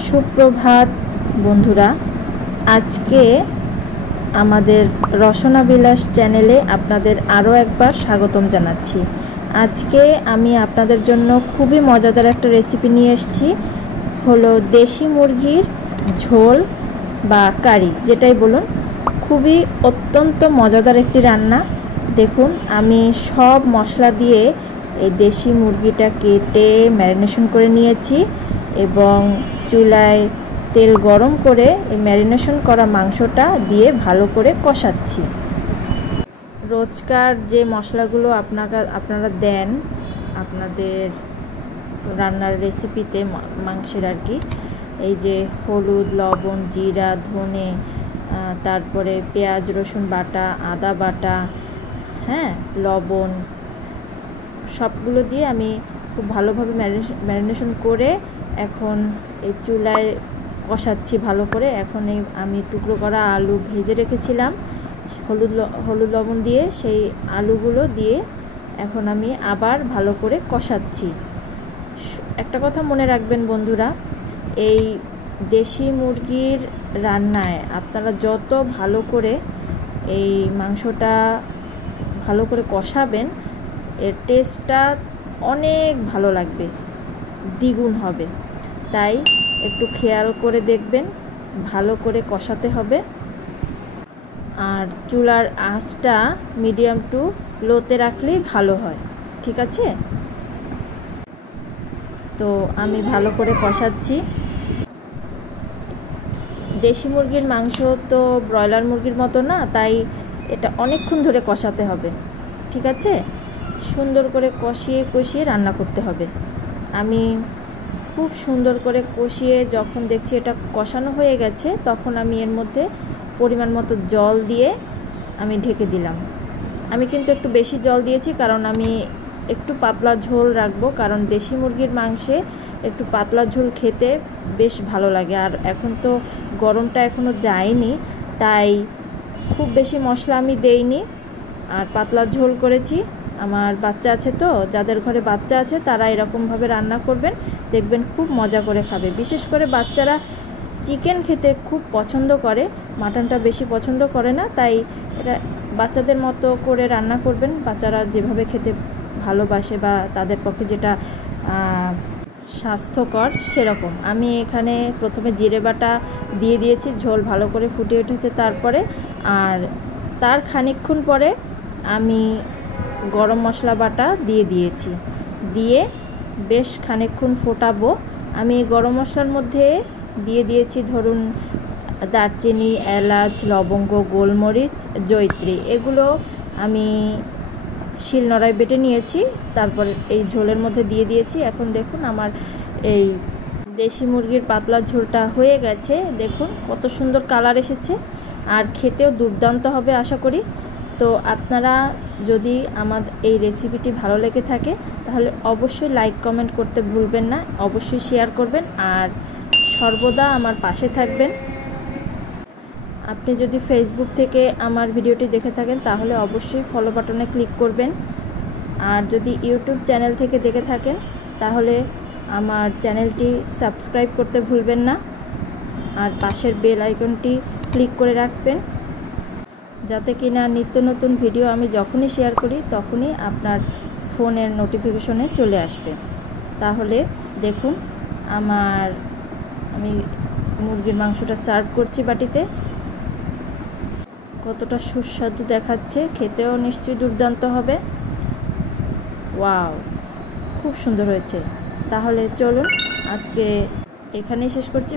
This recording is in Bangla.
সুপ্রভাত বন্ধুরা, আজকে আমাদের রসনা বিলাস চ্যানেলে আপনাদের আরও একবার স্বাগতম জানাচ্ছি। আজকে আমি আপনাদের জন্য খুবই মজাদার একটা রেসিপি নিয়ে এসেছি, হলো দেশি মুরগির ঝোল বা কারি, যেটাই বলুন। খুবই অত্যন্ত মজাদার একটি রান্না। দেখুন, আমি সব মশলা দিয়ে এই দেশি মুরগিটা কেটে ম্যারিনেশন করে নিয়েছি এবং চুলায় তেল গরম করে এই ম্যারিনেশন করা মাংসটা দিয়ে ভালো করে কষাচ্ছি। রোজকার যে মশলাগুলো আপনারা দেন আপনাদের রান্নার রেসিপিতে, মাংসের আর কি, এই যে হলুদ, লবণ, জিরা, ধনে, তারপরে পেঁয়াজ রসুন বাটা, আদা বাটা, লবণ, সবগুলো দিয়ে আমি খুব ভালোভাবে ম্যারিনেশন করে এখন এই চুলায় কষাচ্ছি ভালো করে। এখন এই আমি টুকরো করা আলু ভেজে রেখেছিলাম হলুদ লবণ দিয়ে, সেই আলুগুলো দিয়ে এখন আমি আবার ভালো করে কষাচ্ছি। একটা কথা মনে রাখবেন বন্ধুরা, এই দেশি মুরগির রান্নায় আপনারা যত ভালো করে এই মাংসটা ভালো করে কষাবেন, এর টেস্টটা অনেক ভালো লাগবে, দ্বিগুণ হবে। তাই একটু খেয়াল করে দেখবেন, ভালো করে কষাতে হবে। আর চুলার আঁচটা মিডিয়াম টু লোতে রাখলেই ভালো হয়, ঠিক আছে? তো আমি ভালো করে কষাচ্ছি। দেশি মুরগির মাংস তো ব্রয়লার মুরগির মতো না, তাই এটা অনেকক্ষণ ধরে কষাতে হবে, ঠিক আছে? সুন্দর করে কষিয়ে রান্না করতে হবে। আমি খুব সুন্দর করে কষিয়ে যখন দেখছি এটা কষানো হয়ে গেছে, তখন আমি এর মধ্যে পরিমাণ মতো জল দিয়ে আমি ঢেকে দিলাম। আমি কিন্তু একটু বেশি জল দিয়েছি, কারণ আমি একটু পাতলা ঝোল রাখবো, কারণ দেশি মুরগির মাংসে একটু পাতলা ঝোল খেতে বেশ ভালো লাগে। আর এখন তো গরমটা এখনও যায়নি, তাই খুব বেশি মশলা আমি দেইনি, আর পাতলা ঝোল করেছি। আমার বাচ্চা আছে, তো যাদের ঘরে বাচ্চা আছে তারা এরকমভাবে রান্না করবেন, দেখবেন খুব মজা করে খাবে। বিশেষ করে বাচ্চারা চিকেন খেতে খুব পছন্দ করে, মাটনটা বেশি পছন্দ করে না, তাই এটা বাচ্চাদের মতো করে রান্না করবেন, বাচ্চারা যেভাবে খেতে ভালোবাসে বা তাদের পক্ষে যেটা স্বাস্থ্যকর সেরকম। আমি এখানে প্রথমে জিরে বাটা দিয়ে দিয়েছি, ঝোল ভালো করে ফুটে উঠেছে তারপরে, আর তার খানিকক্ষণ পরে আমি গরম মশলা বাটা দিয়ে দিয়েছি, দিয়ে বেশ খানিকক্ষণ ফোটাবো। আমি গরম মশলার মধ্যে দিয়ে দিয়েছি ধরুন দারচিনি, এলাচ, লবঙ্গ, গোলমরিচ, জয়িত্রী, এগুলো আমি শিলনোড়ায় বেটে নিয়েছি, তারপর এই ঝোলের মধ্যে দিয়ে দিয়েছি। এখন দেখুন আমার এই দেশি মুরগির পাতলা ঝোলটা হয়ে গেছে, দেখুন কত সুন্দর কালার এসেছে, আর খেতেও দুর্দান্ত হবে আশা করি। তো আপনারা যদি আমার এই রেসিপিটি ভালো লেগে থাকে তাহলে অবশ্যই লাইক কমেন্ট করতে ভুলবেন না, অবশ্যই শেয়ার করবেন, আর সর্বদা আমার পাশে থাকবেন। আপনি যদি ফেসবুক থেকে আমার ভিডিওটি দেখে থাকেন তাহলে অবশ্যই ফলো বাটনে ক্লিক করবেন, আর যদি ইউটিউব চ্যানেল থেকে দেখে থাকেন তাহলে আমার চ্যানেলটি সাবস্ক্রাইব করতে ভুলবেন না, আর পাশের বেল আইকনটি ক্লিক করে রাখবেন, যাতে কিনা নিত্য নতুন ভিডিও আমি যখনই শেয়ার করি তখনই আপনার ফোনের নোটিফিকেশনে চলে আসবে। তাহলে দেখুন আমি মুরগির মাংসটা সার্ভ করছি বাটিতে, কতটা সুস্বাদু দেখাচ্ছে, খেতেও নিশ্চয়ই দুর্দান্ত হবে। ওয়াও, খুব সুন্দর হয়েছে। তাহলে চলুন আজকে এখানেই শেষ করছি।